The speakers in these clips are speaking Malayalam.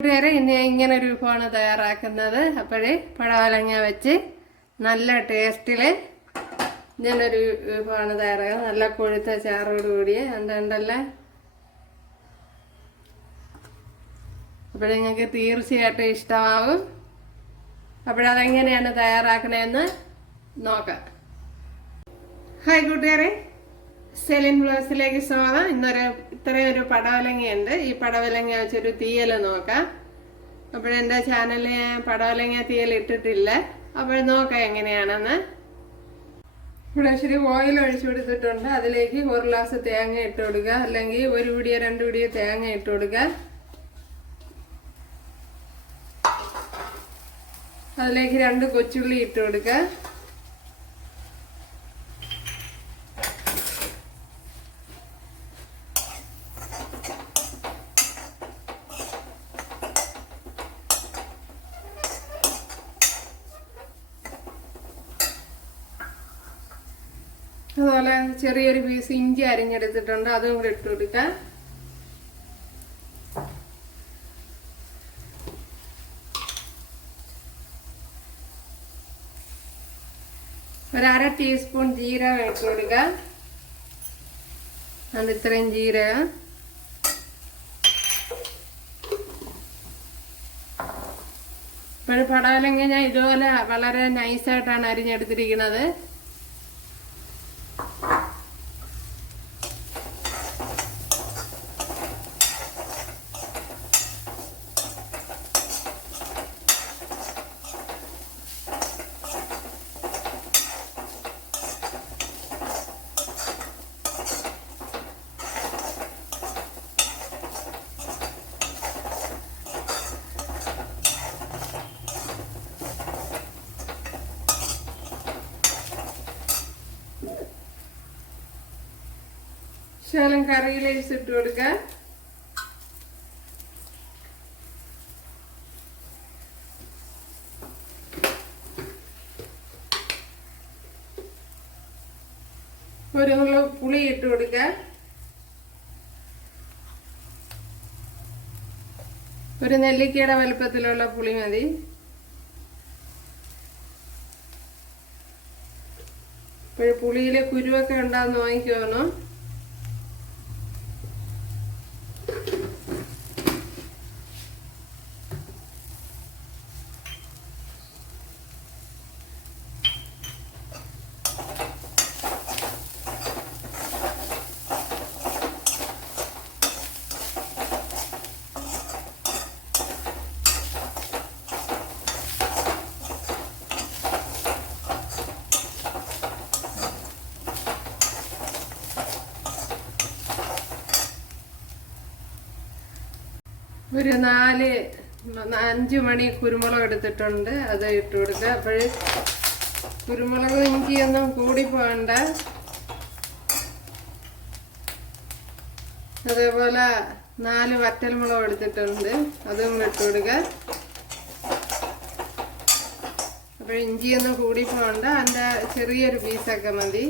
കൂട്ടുകാരെ ഇന്ന് ഇങ്ങനെ ഒരു വിഭവമാണ് തയ്യാറാക്കുന്നത്. അപ്പോഴേ പടവലങ്ങ വെച്ച് നല്ല ടേസ്റ്റിൽ ഇങ്ങനൊരു വിഭവമാണ് തയ്യാറാക്കുന്നത്. നല്ല കൊഴുത്ത ചാറോട് കൂടിയ ഉണ്ടല്ലേ. അപ്പോൾ നിങ്ങൾക്ക് തീർച്ചയായിട്ടും ഇഷ്ടമാവും. അപ്പോഴതെങ്ങനെയാണ് തയ്യാറാക്കണതെന്ന് നോക്കാം. ഹായ് കൂട്ടുകാരെ, സെലിൻ ബ്ലോഗ്സിലേക്ക് സ്വാഗതം. ഇത്രയും ഒരു പടവലങ്ങയുണ്ട്. ഈ പടവലങ്ങ വെച്ചൊരു തീയൽ നോക്കാം. അപ്പോഴെൻ്റെ ചാനലിൽ ഞാൻ പടവലങ്ങ തീയൽ ഇട്ടിട്ടില്ല. അപ്പോൾ നോക്കാം എങ്ങനെയാണെന്ന്. ഇവിടെ ഇച്ചിരി ഓയിൽ ഒഴിച്ചു കൊടുത്തിട്ടുണ്ട്. അതിലേക്ക് 1 ഗ്ലാസ് തേങ്ങ ഇട്ട് കൊടുക്കുക, അല്ലെങ്കിൽ 1 പിടിയോ 2 പിടിയോ തേങ്ങ ഇട്ട് കൊടുക്കുക. അതിലേക്ക് 2 കൊച്ചുള്ളി ഇട്ട് കൊടുക്കുക. അതുപോലെ ചെറിയൊരു പീസ് ഇഞ്ചി അരിഞ്ഞെടുത്തിട്ടുണ്ട്, അതും കൂടി ഇട്ട് കൊടുക്കാം. ഒരു 1/2 ടീസ്പൂൺ ജീരകം ഇട്ട് കൊടുക്കുക. അത് ഇത്രയും ജീരകം. ഇപ്പോൾ പടവലങ്ങ ഞാൻ ഇതുപോലെ വളരെ നൈസായിട്ടാണ് അരിഞ്ഞെടുത്തിരിക്കുന്നത്. ശകലം കറി ലീവ്സ് ഇട്ട് കൊടുക്കുക. ഒരു നുള്ളു പുളി ഇട്ട് കൊടുക്കുക. ഒരു നെല്ലിക്കയുടെ വലുപ്പത്തിലുള്ള പുളി മതി. ഇപ്പോൾ പുളിയിലെ കുരുവൊക്കെ ഉണ്ടാകുന്ന നോക്കിക്കോണം. ഒരു 4-5 മണി കുരുമുളക് എടുത്തിട്ടുണ്ട്, അത് ഇട്ട് കൊടുക്കുക. അപ്പോൾ കുരുമുളക് ഇഞ്ചിയൊന്നും കൂടി പോകണ്ട. അതേപോലെ 4 വറ്റൽമുളക് എടുത്തിട്ടുണ്ട്, അതും ഇട്ട് കൊടുക്കുക. അപ്പോൾ ഇഞ്ചിയൊന്നും കൂടി പോകണ്ട, അതിൻ്റെ ചെറിയൊരു പീസൊക്കെ മതി.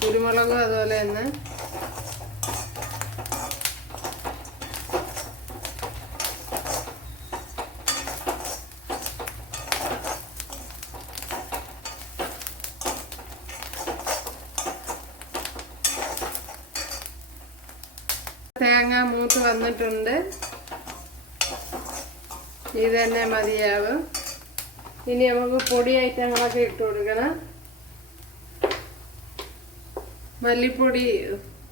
കുരുമുളകും അതുപോലെ തന്നെ. തേങ്ങ മൂത്ത് വന്നിട്ടുണ്ട്. ഇത് തന്നെ മതിയാവും. ഇനി നമുക്ക് പൊടി ഐറ്റങ്ങളൊക്കെ ഇട്ട് കൊടുക്കണം. മല്ലിപ്പൊടി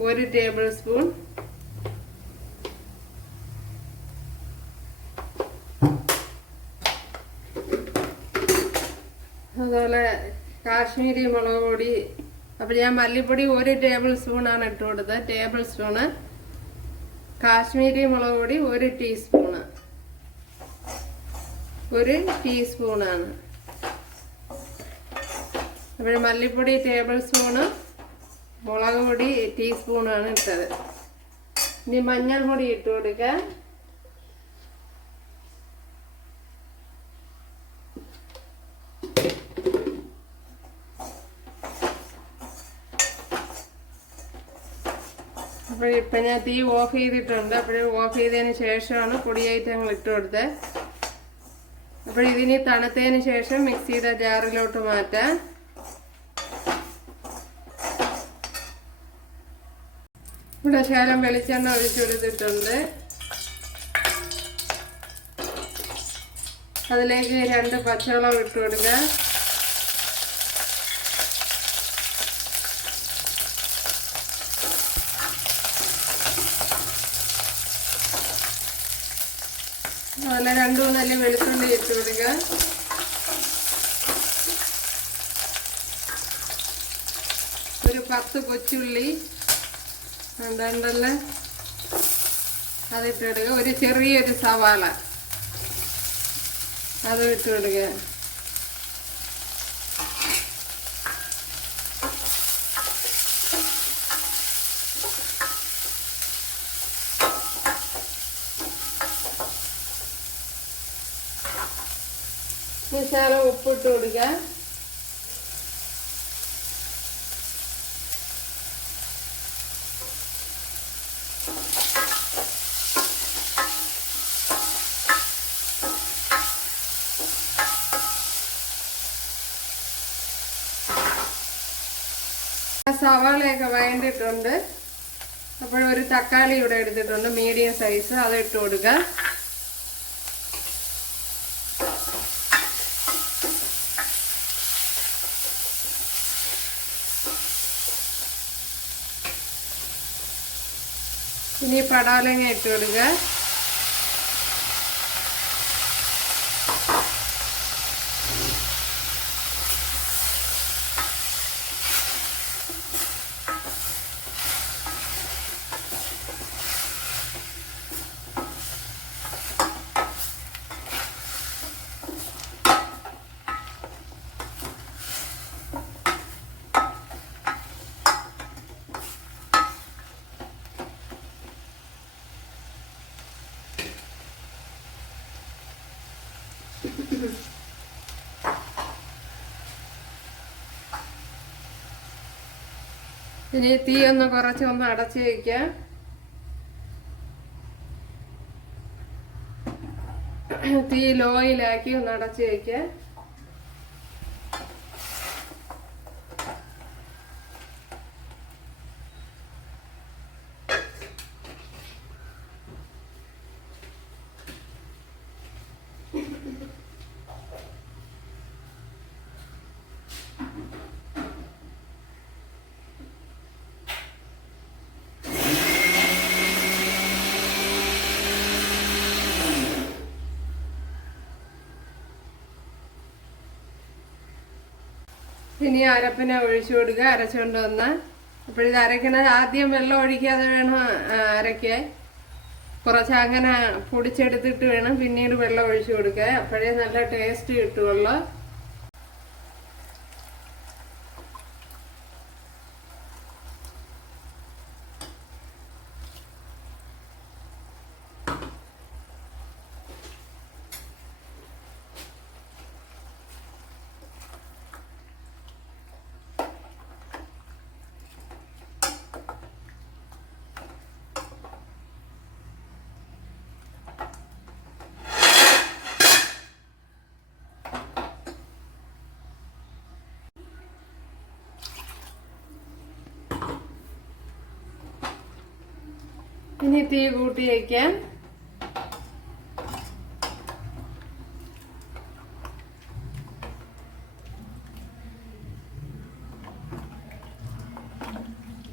1 ടേബിൾ സ്പൂൺ, അതുപോലെ കാശ്മീരി മുളക് പൊടി. അപ്പോൾ ഞാൻ മല്ലിപ്പൊടി 1 ടേബിൾ സ്പൂണാണ് ഇട്ട് കൊടുത്തത്. Table spoon. കാശ്മീരി മുളക് പൊടി 1 ടീസ്പൂണ്, 1 ടീസ്പൂണാണ്. അപ്പോൾ മല്ലിപ്പൊടി ടേബിൾ സ്പൂണ്, മുളക് പൊടി ടീസ്പൂണാണ് ഇട്ടത്. ഇനി മഞ്ഞൾപ്പൊടി ഇട്ട് കൊടുക്കുക. അപ്പോൾ ഇപ്പം ഞാൻ തീ ഓഫ് ചെയ്തിട്ടുണ്ട്. ഓഫ് ചെയ്തതിന് ശേഷമാണ് പൊടി ഐറ്റങ്ങൾ ഇട്ട് കൊടുത്തത്. ഇതിനി തണുത്തതിന് ശേഷം മിക്സിയുടെ ജാറിലോട്ട് മാറ്റാം. ഇവിടെ ശകലം വെളിച്ചെണ്ണ ഒഴിച്ചെടുത്തിട്ടുണ്ട്. അതിലേക്ക് 2 പച്ചമുളക് ഇട്ട് കൊടുക്കുക. അതുപോലെ 2-3 അല്ലി വെളുത്തുള്ളി ഇട്ട് കൊടുക്കുക. ഒരു 10 കൊച്ചുള്ളി ഉണ്ടല്ലേ, അതിട്ട് കൊടുക്കുക. ഒരു ചെറിയൊരു സവാള അത് ഇട്ട് കൊടുക്കുക. ശകലം ഉപ്പിട്ട് കൊടുക്കുക. സവാളയൊക്കെ വഴണ്ടിട്ടുണ്ട്. ഒരു തക്കാളി ഇവിടെ എടുത്തിട്ടുണ്ട്, മീഡിയം സൈസ്, അത് ഇട്ട് കൊടുക്കുക. ഇനി പടവലങ്ങ ഇട്ട് കൊടുക്കുക. ഇനി തീ ഒന്ന് കുറച്ചൊന്ന് അടച്ചു വയ്ക്കാം. തീ ലോയിലാക്കി ഒന്ന് അടച്ചു വയ്ക്കാം. ഇനി അരപ്പിനെ ഒഴിച്ചു കൊടുക്കുക, അരച്ചുകൊണ്ട് വന്ന്. ഇത് അരയ്ക്കണത് ആദ്യം വെള്ളം ഒഴിക്കാതെ വേണം അരയ്ക്കാൻ. കുറച്ച് അങ്ങനെ പൊടിച്ചെടുത്തിട്ട് വേണം പിന്നീട് വെള്ളം ഒഴിച്ചു കൊടുക്കുക. അപ്പോഴേ നല്ല ടേസ്റ്റ് കിട്ടുള്ളൂ. ഇനി തീ കൂട്ടി വയ്ക്കാം.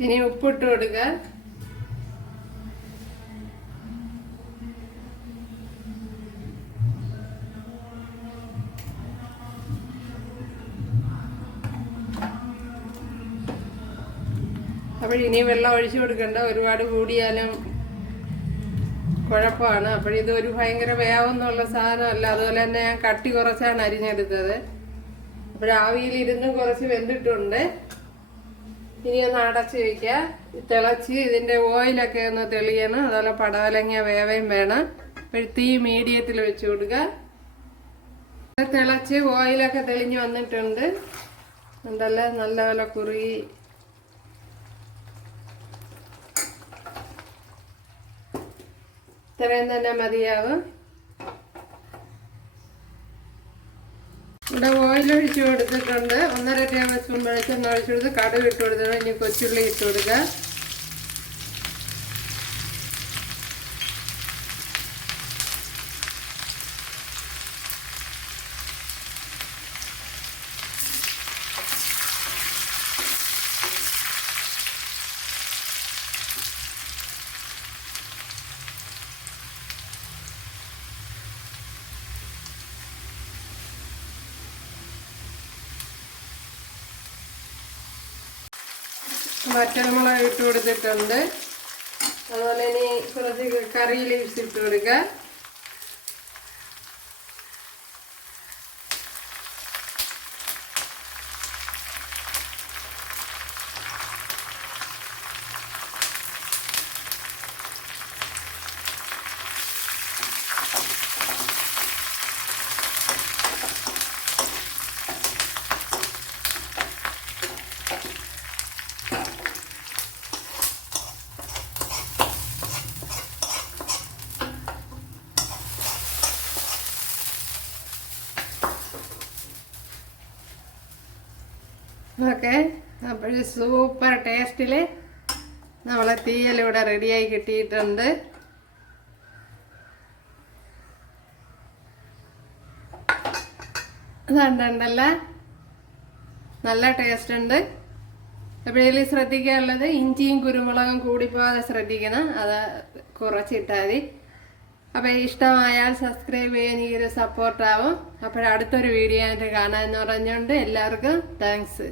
ഇനി ഉപ്പിട്ട് കൊടുക്കുക. ഇനി വെള്ളം ഒഴിച്ചു കൊടുക്കണ്ട, ഒരുപാട് കൂടിയാലും കുഴപ്പമാണ്. ഇത് ഒരു ഭയങ്കര വേവെന്നുള്ള സാധനമല്ല. അതുപോലെ തന്നെ ഞാൻ കട്ടി കുറച്ചാണ് അരിഞ്ഞെടുത്തത്. ആവിയിലിരുന്ന് കുറച്ച് വെന്തിട്ടുണ്ട്. ഇനി ഒന്ന് അടച്ചു വയ്ക്കുക. തിളച്ച് ഇതിന്റെ ഓയിലൊക്കെ ഒന്ന് തെളിയണം. അതുപോലെ പടവലങ്ങ വേവയും വേണം. തീ മീഡിയത്തിൽ വെച്ച് കൊടുക്കുക. തിളച്ച് ഓയിലൊക്കെ തെളിഞ്ഞ് വന്നിട്ടുണ്ട്. ഉണ്ടല്ലേ, നല്ലപോലെ കുറുകി ഇത്രയും തന്നെ മതിയാവും. ഇവിടെ ഓയിൽ ഒഴിച്ച് കൊടുത്തിട്ടുണ്ട്. 1.5 ടേബിൾ സ്പൂൺ വെളിച്ചെണ്ണ ഒഴിച്ചു കൊടുത്ത് കടുക് ഇട്ട് കൊടുത്തിട്ട് ഇനി കൊച്ചുള്ളി ഇട്ട് കൊടുക്കുക. വറ്റൽമുളക് ഇട്ട് കൊടുത്തിട്ടുണ്ട്. അതുപോലെ ഇനി കുറച്ച് കറി ലീവ്സ് ഇട്ട് കൊടുക്കുക. ഓക്കെ, അപ്പോൾ സൂപ്പർ ടേസ്റ്റിൽ നമ്മളെ തീയലിവിടെ റെഡിയായി കിട്ടിയിട്ടുണ്ട്. അതുകൊണ്ടല്ല നല്ല ടേസ്റ്റ് ഉണ്ട്. എപ്പോഴേലും ശ്രദ്ധിക്കാനുള്ളത് ഇഞ്ചിയും കുരുമുളകും കൂടിപ്പോകാതെ ശ്രദ്ധിക്കണം. അത് കുറച്ചിട്ടാൽ മതി. അപ്പോൾ ഇഷ്ടമായാൽ സബ്സ്ക്രൈബ് ചെയ്യാൻ ഈ ഒരു സപ്പോർട്ടാവും. അപ്പോൾ അടുത്തൊരു വീഡിയോ ആയിട്ട് കാണാമെന്ന് പറഞ്ഞുകൊണ്ട് എല്ലാവർക്കും താങ്ക്സ്.